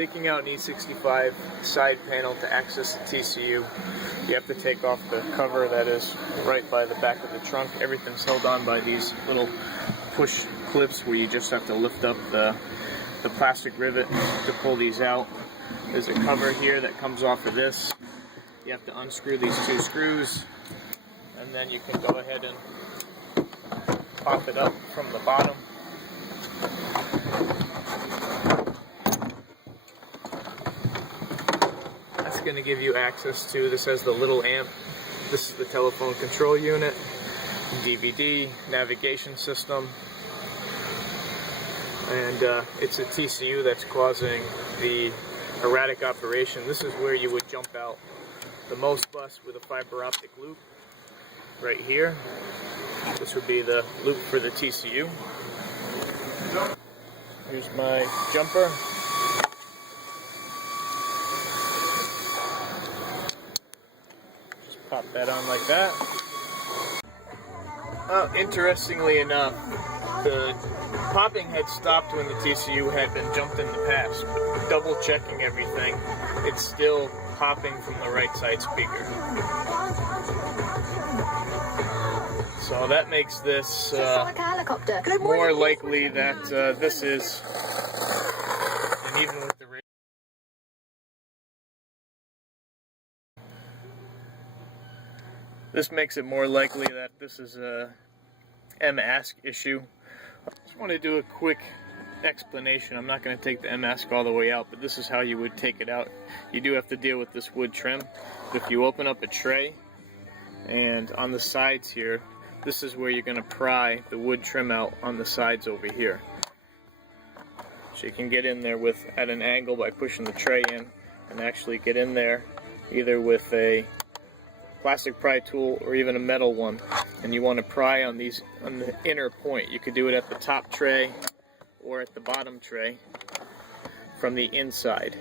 Taking out an E65 side panel to access the TCU, you have to take off the cover that is right by the back of the trunk. Everything's held on by these little push clips where you just have to lift up the plastic rivet to pull these out. There's a cover here that comes off of this. You have to unscrew these two screws, and then you can go ahead and pop it up from the bottom. That's going to give you access to, this has the little amp, this is the telephone control unit, DVD, navigation system, and it's a TCU that's causing the erratic operation. This is where you would jump out the most bus with a fiber optic loop right here. This would be the loop for the TCU. Here's my jumper. Just pop that on like that. Interestingly enough, the popping had stopped when the TCU had been jumped in the past. But double checking everything, it's still popping from the right side speaker. So that makes this more likely that this is, and even with the radio, this makes it more likely that this is a M-ASC issue. I just want to do a quick explanation. I'm not going to take the M-ASC all the way out, but this is how you would take it out. You do have to deal with this wood trim. If you open up a tray, and on the sides here, this is where you're going to pry the wood trim out on the sides over here. So you can get in there at an angle by pushing the tray in, and actually get in there either with a plastic pry tool or even a metal one, and you want to pry on the inner point. You could do it at the top tray or at the bottom tray from the inside,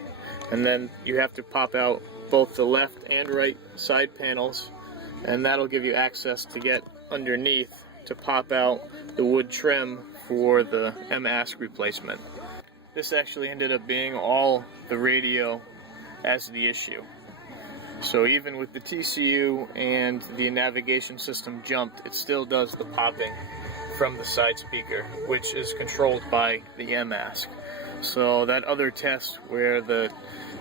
and then you have to pop out both the left and right side panels, and that'll give you access to get underneath to pop out the wood trim for the M-ASC replacement. This actually ended up being all the radio as the issue. So even with the TCU and the navigation system jumped, it still does the popping from the side speaker, which is controlled by the M-ASC. So that other test where the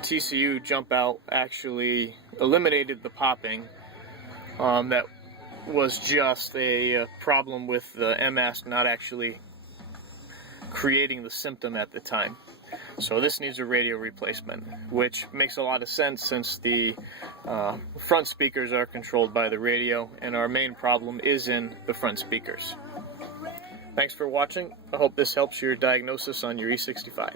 TCU jump out actually eliminated the popping, that was just a problem with the M-ASC not actually creating the symptom at the time. So this needs a radio replacement, which makes a lot of sense since the front speakers are controlled by the radio, and our main problem is in the front speakers. Thanks for watching. I hope this helps your diagnosis on your E65.